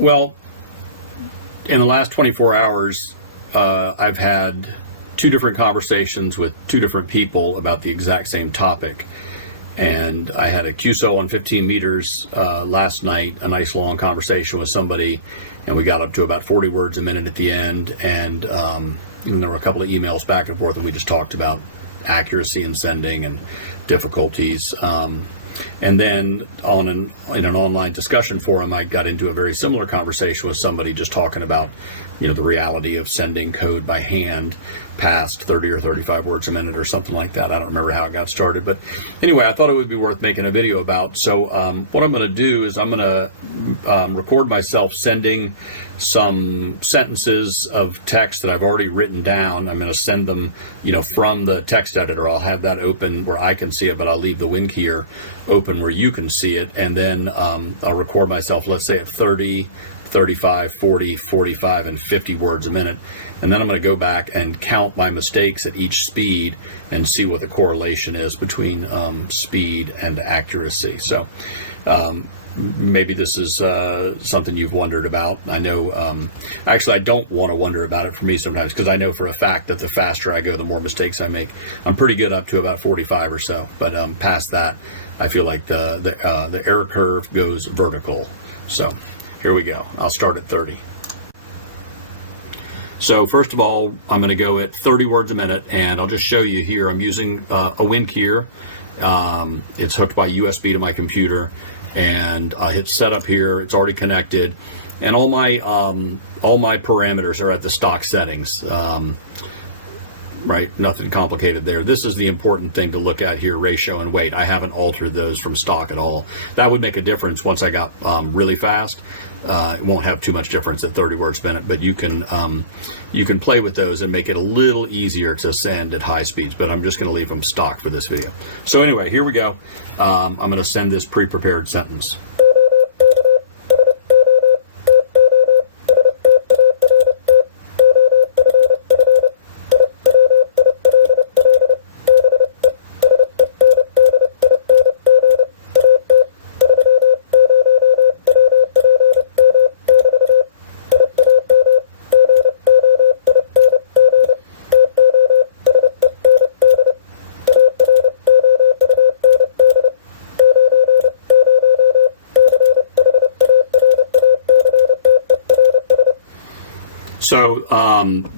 Well, in the last 24 hours, I've had 2 different conversations with 2 different people about the exact same topic. And I had a QSO on 15 meters last night, a nice long conversation with somebody, and we got up to about 40 words a minute at the end. And there were a couple of emails back and forth, and we just talked about accuracy and sending and difficulties. And then in an online discussion forum, I got into a very similar conversation with somebody just talking about, the reality of sending code by hand past 30 or 35 words a minute or something like that. I don't remember how it got started. But anyway, I thought it would be worth making a video about. So what I'm going to do is I'm going to record myself sending some sentences of text that I've already written down. I'm going to send them, from the text editor. I'll have that open where I can see it, but I'll leave the Winkeyer open where you can see it. And then I'll record myself, let's say at 30, 35, 40, 45, and 50 words a minute. And then I'm going to go back and count my mistakes at each speed and see what the correlation is between speed and accuracy. So maybe this is something you've wondered about. I know, actually, I don't want to wonder about it for me sometimes, because I know for a fact that the faster I go, the more mistakes I make. I'm pretty good up to about 45 or so, but past that, I feel like the error curve goes vertical. So here we go. I'll start at 30. So first of all, I'm going to go at 30 words a minute, and I'll just show you here. I'm using a Winkeyer. It's hooked by USB to my computer, and I hit setup here. It's already connected, and all my parameters are at the stock settings. Right, nothing complicated there. This is the important thing to look at here, ratio and weight. I haven't altered those from stock at all. That would make a difference once I got really fast. It won't have too much difference at 30 words a minute, but you can play with those and make it a little easier to send at high speeds, but I'm just going to leave them stock for this video. So anyway, here we go. I'm going to send this pre-prepared sentence. So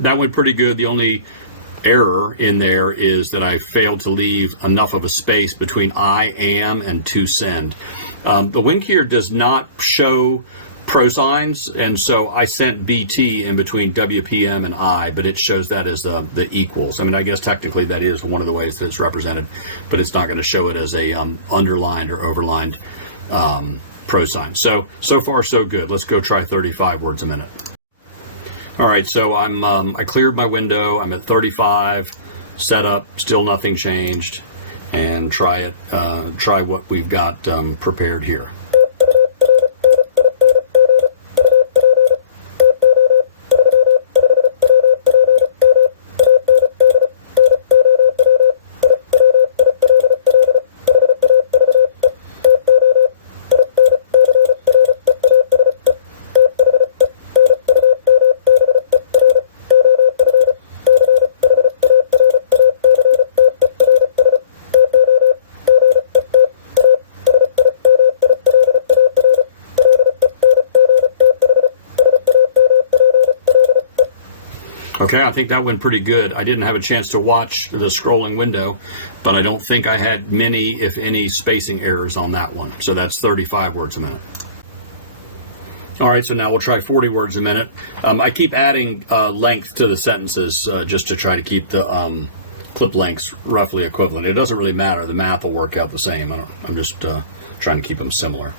that went pretty good. The only error in there is that I failed to leave enough of a space between I am and to send. The Winkeyer does not show prosigns, and so I sent BT in between WPM and I, but it shows that as the equals. I mean, I guess technically that is one of the ways that it's represented, but it's not going to show it as a underlined or overlined prosign. So far so good. Let's go try 35 words a minute. All right, so I cleared my window. I'm at 35, set up, still nothing changed, and try what we've got prepared here. Okay, I think that went pretty good. I didn't have a chance to watch the scrolling window, but I don't think I had many, if any, spacing errors on that one. So that's 35 words a minute. All right, so now we'll try 40 words a minute. I keep adding length to the sentences just to try to keep the clip lengths roughly equivalent. It doesn't really matter. The math will work out the same. I'm just trying to keep them similar.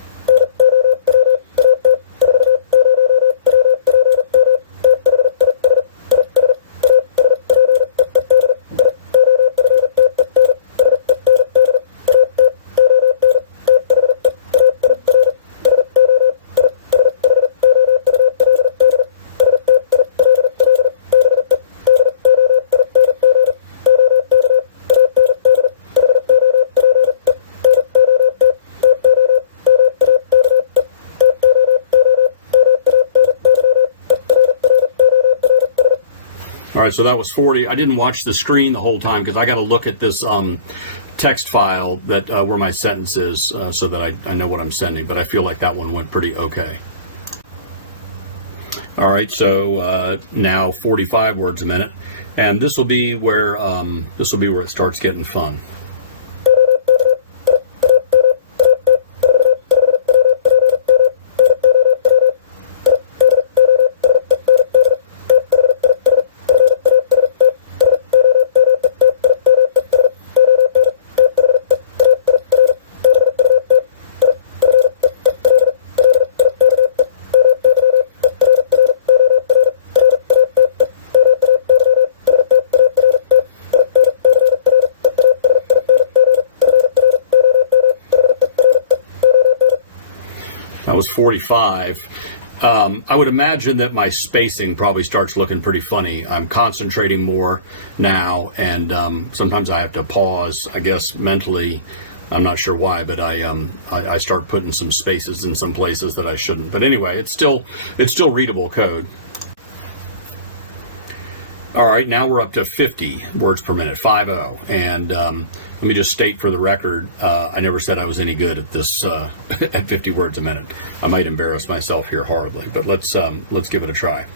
right, so that was 40. I didn't watch the screen the whole time because I got to look at this text file that where my sentence is so that I know what I'm sending. But I feel like that one went pretty okay. All right, so now 45 words a minute, and this will be where it starts getting fun. That was 45. I would imagine that my spacing probably starts looking pretty funny. I'm concentrating more now, and sometimes I have to pause, I guess, mentally. I'm not sure why, but I start putting some spaces in some places that I shouldn't. But anyway, it's still readable code. All right, now we're up to 50 words per minute, 50. And let me just state for the record, I never said I was any good at this at 50 words a minute. I might embarrass myself here horribly, but let's give it a try.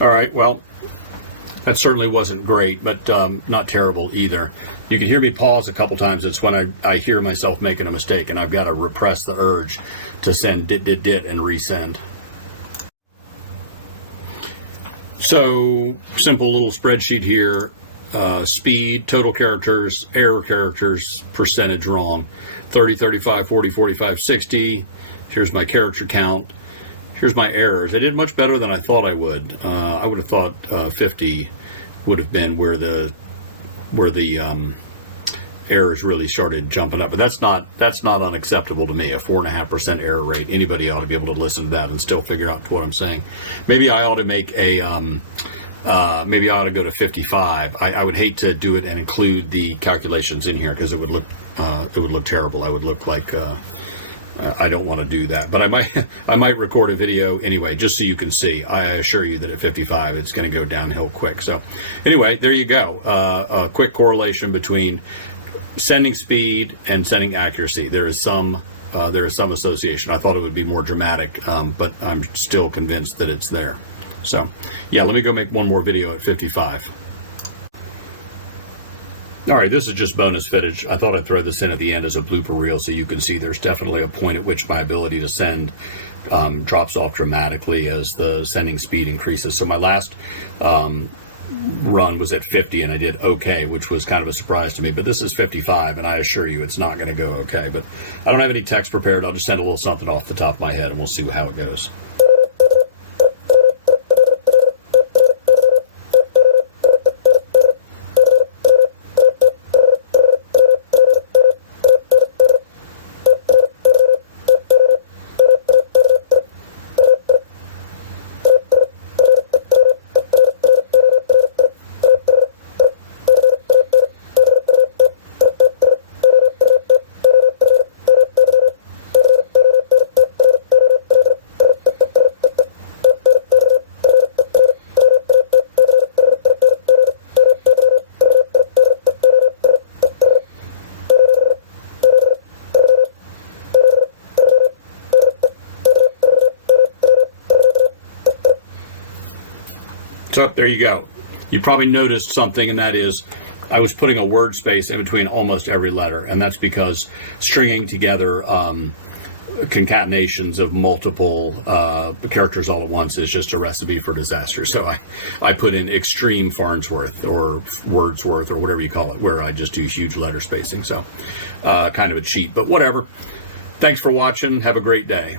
All right, well, that certainly wasn't great, but not terrible either. You can hear me pause a couple times. It's when I hear myself making a mistake, and I've got to repress the urge to send dit and resend. So, simple little spreadsheet here. Speed, total characters, error characters, percentage wrong. 30, 35, 40, 45, 60. Here's my character count. Here's my errors. I did much better than I thought I would. I would have thought 50 would have been where the errors really started jumping up. But that's not unacceptable to me. A 4.5% error rate. Anybody ought to be able to listen to that and still figure out what I'm saying. Maybe I ought to make a maybe I ought to go to 55. I would hate to do it and include the calculations in here because it would look terrible. I would look like. I don't want to do that, but I might record a video anyway, just so you can see. I assure you that at 55, it's going to go downhill quick. So anyway, there you go. A quick correlation between sending speed and sending accuracy. There is some association. I thought it would be more dramatic, but I'm still convinced that it's there. So yeah, let me go make one more video at 55. All right, this is just bonus footage. I thought I'd throw this in at the end as a blooper reel so you can see there's definitely a point at which my ability to send drops off dramatically as the sending speed increases. So my last run was at 50 and I did okay, which was kind of a surprise to me. But this is 55 and I assure you it's not going to go okay. But I don't have any text prepared. I'll just send a little something off the top of my head and we'll see how it goes. So there you go. You probably noticed something, and that is I was putting a word space in between almost every letter, and that's because stringing together concatenations of multiple characters all at once is just a recipe for disaster. So I put in extreme Farnsworth or Wordsworth or whatever you call it, where I just do huge letter spacing. So kind of a cheat, but whatever. Thanks for watching. Have a great day.